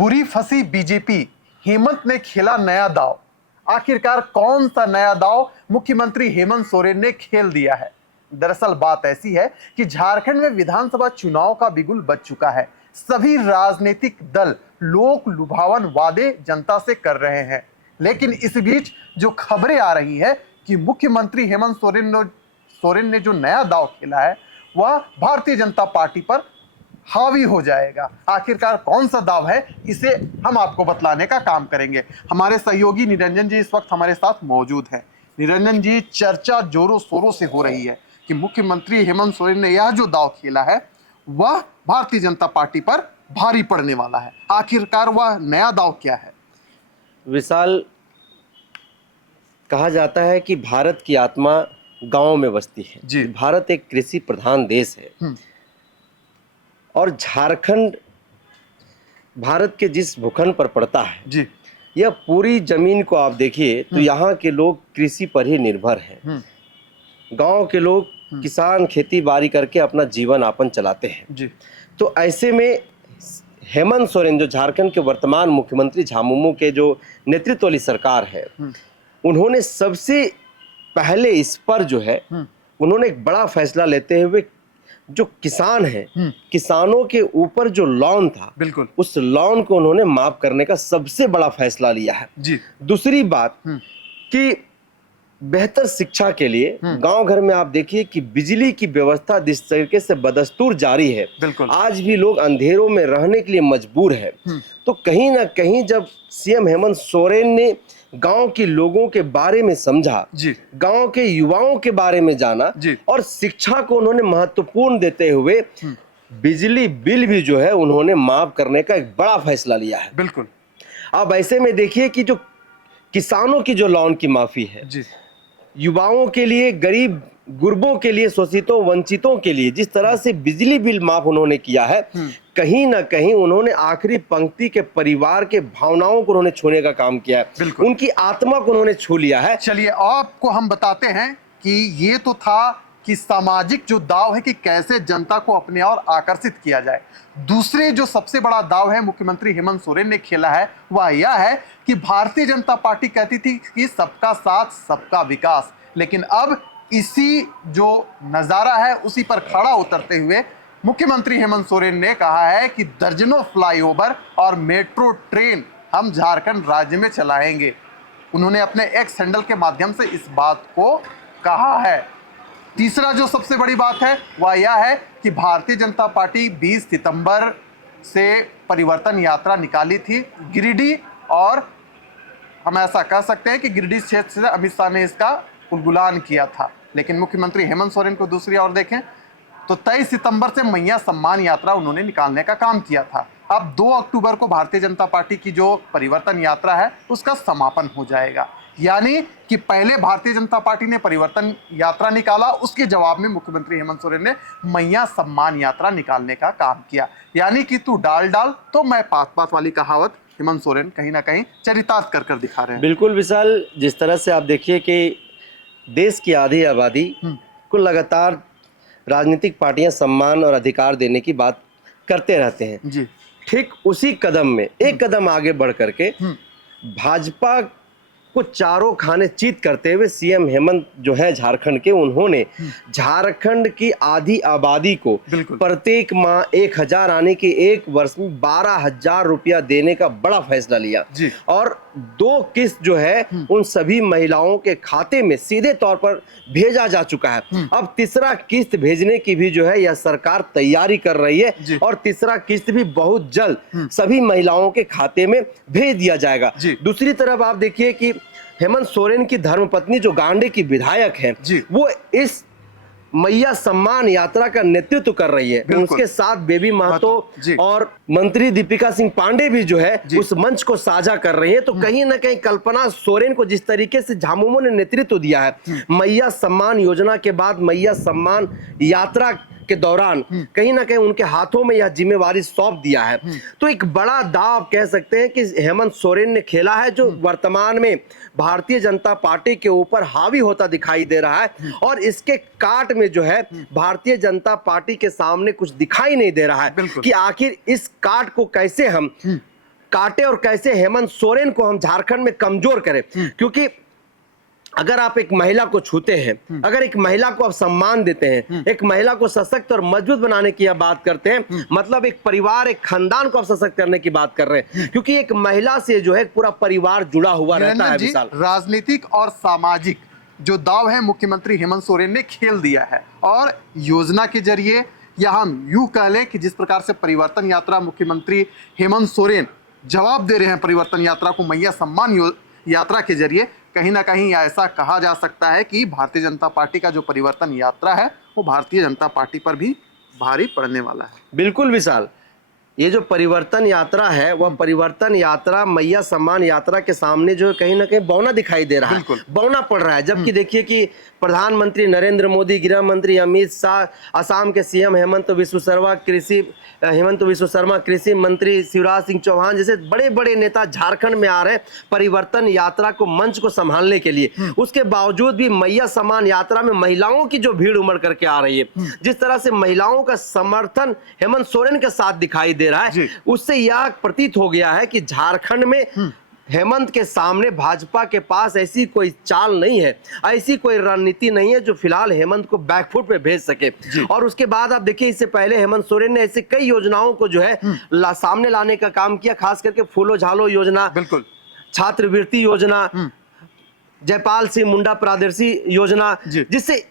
बुरी फंसी बीजेपी, हेमंत ने खेला नया दाव। आखिरकार कौन सा नया दाव मुख्यमंत्री हेमंत सोरेन ने खेल दिया है? दरअसल बात ऐसी है कि झारखंड में विधानसभा चुनाव का बिगुल बज चुका है। सभी राजनीतिक दल लोक लुभावन वादे जनता से कर रहे हैं, लेकिन इस बीच जो खबरें आ रही है कि मुख्यमंत्री हेमंत सोरेन ने जो नया दाव खेला है वह भारतीय जनता पार्टी पर हावी हो जाएगा। आखिरकार कौन सा दाव है, इसे हम आपको बतलाने का काम करेंगे। हमारे सहयोगी निरंजन जी इस वक्त हमारे साथ मौजूद हैं। निरंजन जी, चर्चा जोरों शोरों से हो रही है कि मुख्यमंत्री हेमंत सोरेन ने यह जो दाव खेला है वह भारतीय जनता पार्टी पर भारी पड़ने वाला है। आखिरकार वह नया दाव क्या है? विशाल, कहा जाता है कि भारत की आत्मा गांव में बसती है जी। भारत एक कृषि प्रधान देश है और झारखंड भारत के जिस भूखंड पर पड़ता है जी, यह पूरी जमीन को आप देखिए तो यहाँ के लोग कृषि पर ही निर्भर हैं। गांव के लोग किसान खेती बाड़ी करके अपना जीवन यापन चलाते हैं जी। तो ऐसे में हेमंत सोरेन जो झारखंड के वर्तमान मुख्यमंत्री झामुमो के जो नेतृत्व वाली सरकार है, उन्होंने सबसे पहले इस पर जो है उन्होंने एक बड़ा फैसला लेते हुए जो किसान है, किसानों के ऊपर जो लोन था, बिल्कुल, उस लोन को उन्होंने माफ करने का सबसे बड़ा फैसला लिया है। जी। दूसरी बात कि बेहतर शिक्षा के लिए गांव घर में आप देखिए कि बिजली की व्यवस्था जिस तरीके से बदस्तूर जारी है, बिल्कुल, आज भी लोग अंधेरों में रहने के लिए मजबूर है। तो कहीं ना कहीं जब सीएम हेमंत सोरेन ने गांव के लोगों के बारे में समझा, गांव के युवाओं के बारे में जाना और शिक्षा को उन्होंने महत्वपूर्ण देते हुए बिजली बिल भी जो है उन्होंने माफ करने का एक बड़ा फैसला लिया है। बिल्कुल। अब ऐसे में देखिए कि जो किसानों की जो लोन की माफी है, युवाओं के लिए, गरीब गुरबों के लिए, शोषितों वंचितों के लिए जिस तरह से बिजली बिल माफ उन्होंने किया है, कहीं ना कहीं उन्होंने आखिरी पंक्ति के परिवार के भावनाओं को उन्होंने छूने का काम किया है, उनकी आत्मा को उन्होंने छू लिया है। चलिए आपको हम बताते हैं कि ये तो था कि सामाजिक जो दाव है कि कैसे जनता को अपने ओर आकर्षित किया जाए। दूसरे जो सबसे बड़ा दाव है मुख्यमंत्री हेमंत सोरेन ने खेला है वह यह है कि भारतीय जनता पार्टी कहती थी कि सबका साथ सबका विकास, लेकिन अब इसी जो नजारा है उसी पर खड़ा उतरते हुए मुख्यमंत्री हेमंत सोरेन ने कहा है कि दर्जनों फ्लाईओवर और मेट्रो ट्रेन हम झारखंड राज्य में चलाएंगे। उन्होंने अपने एक्स हैंडल के माध्यम से इस बात को कहा है। तीसरा जो सबसे बड़ी बात है वह यह है कि भारतीय जनता पार्टी 20 सितंबर से परिवर्तन यात्रा निकाली थी गिरिडीह, और हम ऐसा कह सकते हैं कि गिरिडीह क्षेत्र से अमित शाह ने इसका उलगुलान किया था। लेकिन मुख्यमंत्री हेमंत सोरेन को दूसरी ओर देखें तो 23 सितंबर से मैया सम्मान यात्रा उन्होंने निकालने का काम किया था। अब 2 अक्टूबर को भारतीय जनता पार्टी की जो परिवर्तन यात्रा है उसका समापन हो जाएगा। यानी कि पहले भारतीय जनता पार्टी ने परिवर्तन यात्रा निकाला, उसके जवाब में मुख्यमंत्री हेमंत सोरेन ने मैया सम्मान यात्रा निकालने का काम किया। यानी कि तू डाल डाल तो मैं पात पात वाली कहावत हेमंत सोरेन कहीं ना कहीं चरितार्थ कर दिखा रहे हैं। बिल्कुल विशाल, जिस तरह से आप देखिए कि देश की आधी आबादी को लगातार राजनीतिक पार्टियां सम्मान और अधिकार देने की बात करते रहते हैं जी। ठीक उसी कदम में एक कदम आगे बढ़ करके भाजपा को चारों खाने चीत करते हुए सीएम हेमंत जो है झारखंड के, उन्होंने झारखंड की आधी आबादी को प्रत्येक माह 1000 आने के एक वर्ष में 12,000 रुपया देने का बड़ा फैसला लिया और 2 किस्त जो है उन सभी महिलाओं के खाते में सीधे तौर पर भेजा जा चुका है। अब तीसरा किस्त भेजने की भी जो है यह सरकार तैयारी कर रही है और तीसरा किस्त भी बहुत जल्द सभी महिलाओं के खाते में भेज दिया जाएगा। दूसरी तरफ आप देखिए कि हेमंत सोरेन की धर्मपत्नी जो गांडे की विधायक है, वो इस मैया सम्मान यात्रा का नेतृत्व कर रही है। उसके साथ बेबी महतो और मंत्री दीपिका सिंह पांडे भी जो है उस मंच को साझा कर रही है। तो कहीं ना कहीं कल्पना सोरेन को जिस तरीके से झामुमो ने नेतृत्व दिया है मैया सम्मान योजना के बाद मैया सम्मान यात्रा के दौरान, कहीं ना कहीं उनके हाथों में यह जिम्मेवारी सौंप दिया है। तो एक बड़ा दाव कह सकते हैं कि हेमंत सोरेन ने खेला है जो वर्तमान में भारतीय जनता पार्टी के ऊपर हावी होता दिखाई दे रहा है और इसके काट में जो है भारतीय जनता पार्टी के सामने कुछ दिखाई नहीं दे रहा है कि आखिर इस काट को कैसे हम काटे और कैसे हेमंत सोरेन को हम झारखंड में कमजोर करें। क्योंकि अगर आप एक महिला को छूते हैं, अगर एक महिला को आप सम्मान देते हैं, एक महिला को सशक्त और मजबूत बनाने की आप बात करते हैं, मतलब एक परिवार, एक खानदान को आप सशक्त करने की बात कर रहे हैं, क्योंकि एक महिला से जो है पूरा परिवार जुड़ा हुआ रहता है। विशाल, राजनीतिक और सामाजिक जो दाव है मुख्यमंत्री हेमंत सोरेन ने खेल दिया है, और योजना के जरिए, या हम यूं कह लें कि जिस प्रकार से परिवर्तन यात्रा मुख्यमंत्री हेमंत सोरेन जवाब दे रहे हैं परिवर्तन यात्रा को मैया सम्मान यात्रा के जरिए, कहीं ना कहीं ऐसा कहा जा सकता है कि भारतीय जनता पार्टी का जो परिवर्तन यात्रा है वो भारतीय जनता पार्टी पर भी भारी पड़ने वाला है। बिल्कुल विशाल, ये जो परिवर्तन यात्रा है वह परिवर्तन यात्रा मैया सम्मान यात्रा के सामने जो कहीं ना कहीं बौना दिखाई दे रहा है, बौना पड़ रहा है। जबकि देखिए कि प्रधानमंत्री नरेंद्र मोदी, गृह मंत्री अमित शाह, असम के सीएम हेमंत विश्व शर्मा, कृषि मंत्री शिवराज सिंह चौहान जैसे बड़े बड़े नेता झारखंड में आ रहे हैं परिवर्तन यात्रा को मंच को संभालने के लिए। उसके बावजूद भी मैया सम्मान यात्रा में महिलाओं की जो भीड़ उमड़ करके आ रही है, जिस तरह से महिलाओं का समर्थन हेमंत सोरेन के साथ दिखाई दे रहा है, उससे यह प्रतीत हो गया है कि झारखंड में हेमंत के सामने भाजपा के पास ऐसी कोई चाल नहीं है, ऐसी कोई रणनीति नहीं है जो फिलहाल हेमंत को बैकफुट पे भेज सके। और उसके बाद आप देखिए, इससे पहले हेमंत सोरेन ने ऐसे कई योजनाओं को जो है सामने लाने का काम किया, खास करके फूलो झालो योजना, बिल्कुल, छात्रवृत्ति योजना, जयपाल सिंह मुंडा प्रादर्शी योजना, जिससे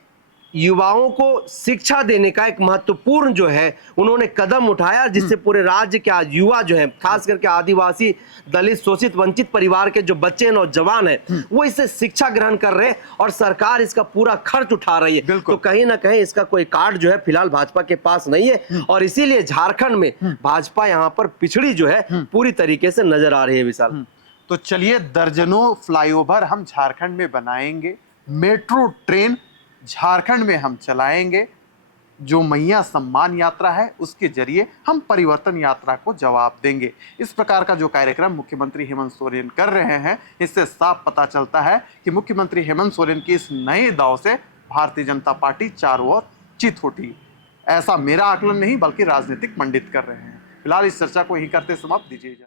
युवाओं को शिक्षा देने का एक महत्वपूर्ण जो है उन्होंने कदम उठाया, जिससे पूरे राज्य के आज युवा जो है, खास करके आदिवासी, दलित, शोषित, वंचित परिवार के जो बच्चे नौजवान हैं, वो इससे शिक्षा ग्रहण कर रहे हैं और सरकार इसका पूरा खर्च उठा रही है। तो कहीं ना कहीं इसका कोई कार्ड जो है फिलहाल भाजपा के पास नहीं है, और इसीलिए झारखंड में भाजपा यहाँ पर पिछड़ी जो है पूरी तरीके से नजर आ रही है। विशाल, तो चलिए, दर्जनों फ्लाईओवर हम झारखंड में बनाएंगे, मेट्रो ट्रेन झारखंड में हम चलाएंगे, जो मैया सम्मान यात्रा है उसके जरिए हम परिवर्तन यात्रा को जवाब देंगे। इस प्रकार का जो कार्यक्रम मुख्यमंत्री हेमंत सोरेन कर रहे हैं, इससे साफ पता चलता है कि मुख्यमंत्री हेमंत सोरेन की इस नए दाव से भारतीय जनता पार्टी चारों ओर चित उठी। ऐसा मेरा आकलन नहीं बल्कि राजनीतिक पंडित कर रहे हैं। फिलहाल इस चर्चा को यहीं करते समाप्त, दीजिए।